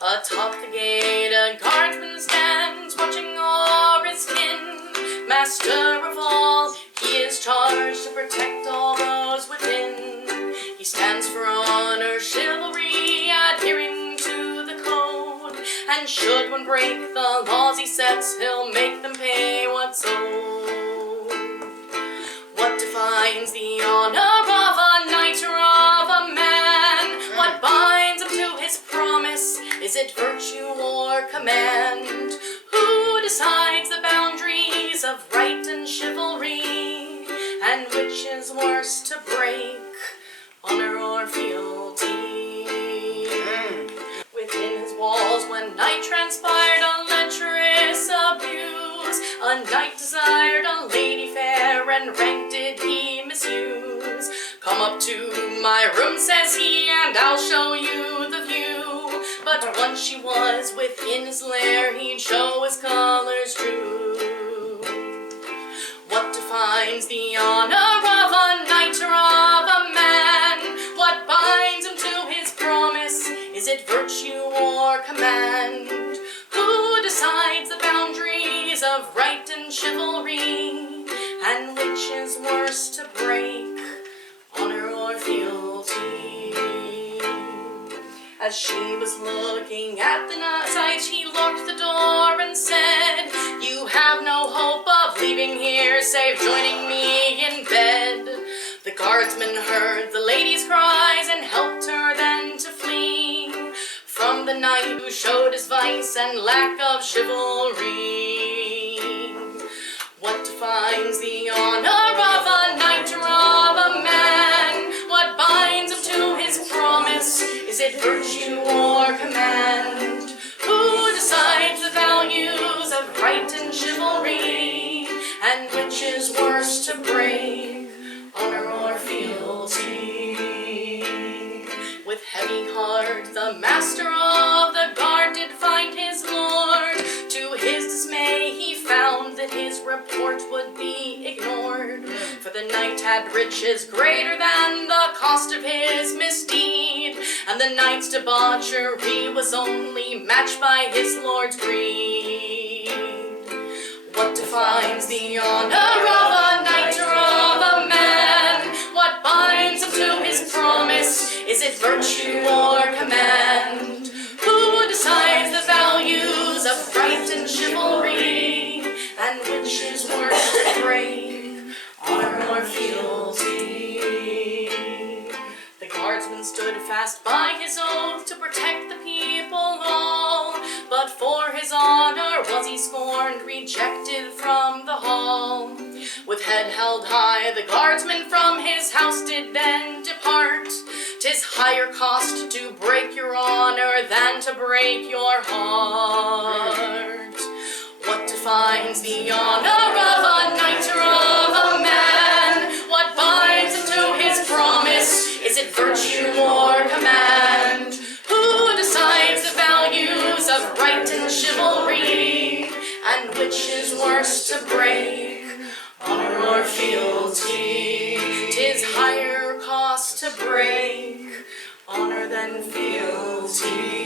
Atop the gate a guardsman stands, watching o'er his kin. Master of all, he is charged to protect all those within. He stands for honor, chivalry, adhering to the code. And should one break the laws he sets, he'll make them pay what's owed. What defines the honor of a knight or of a man? What binds him to his promise? Is it virtue or command? Who decides the boundaries of right and chivalry? And which is worse to break, honor or fealty? Within his walls one night transpired a lecherous abuse. A knight desired a lady fair, and rank did he misuse. Come up to my room, says he, and I'll show you the view. But once she was within his lair, he'd show his colors true. What defines the honor of a knight or of a man? What binds him to his promise? Is it virtue or command? Who decides the boundaries of right and chivalry? And which is worse to break, honor or fealty? As she was looking at the sight, he locked the door and said, "You have no hope of leaving here, save joining me in bed." The guardsman heard the lady's cries and helped her then to flee from the knight who showed his vice and lack of chivalry. What defines the honor of a knight or of a man? What binds him to his promise? Is it virtue or command? Who decides the values of right and chivalry? And which is worse to break, honor or fealty? With heavy heart the master of the guard did find his lord. To his dismay he found that his report would be ignored. For the knight had riches greater than the cost of his misdeed, and the knight's debauchery was only matched by his lord's greed. What defines the honor of a knight or of a man? What binds him to his promise? Is it virtue or command? Who decides the values of right and chivalry? And which is worse to break, honor or fealty? The guardsman stood fast by his oath to protect the people all, but for his honor was he scorned, rejected from the hall. With head held high the guardsman from his house did then depart. 'Tis higher cost to break your honor than to break your heart. What defines the honor of a knight or of a man? What binds him to his promise? Is it virtue or command? Who decides the values of right and chivalry? And which is worse to break, honor or fealty? 'Tis higher cost to break honor than fealty.